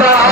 देवा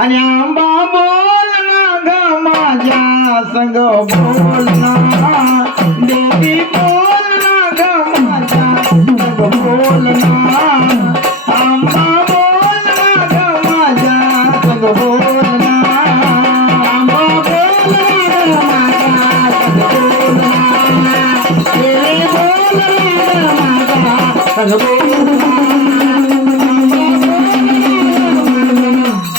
आणि आंबा बोल ना ग माझ्या संग बोल ना देवी बोल ना ग माझ्या संग बोल ना आंबा बोल ना ग माझ्या संग बोल ना आंबा बोल ना ग माझ्या संग बोल ना देवी बोल ना ग माझ्या संग बोल ना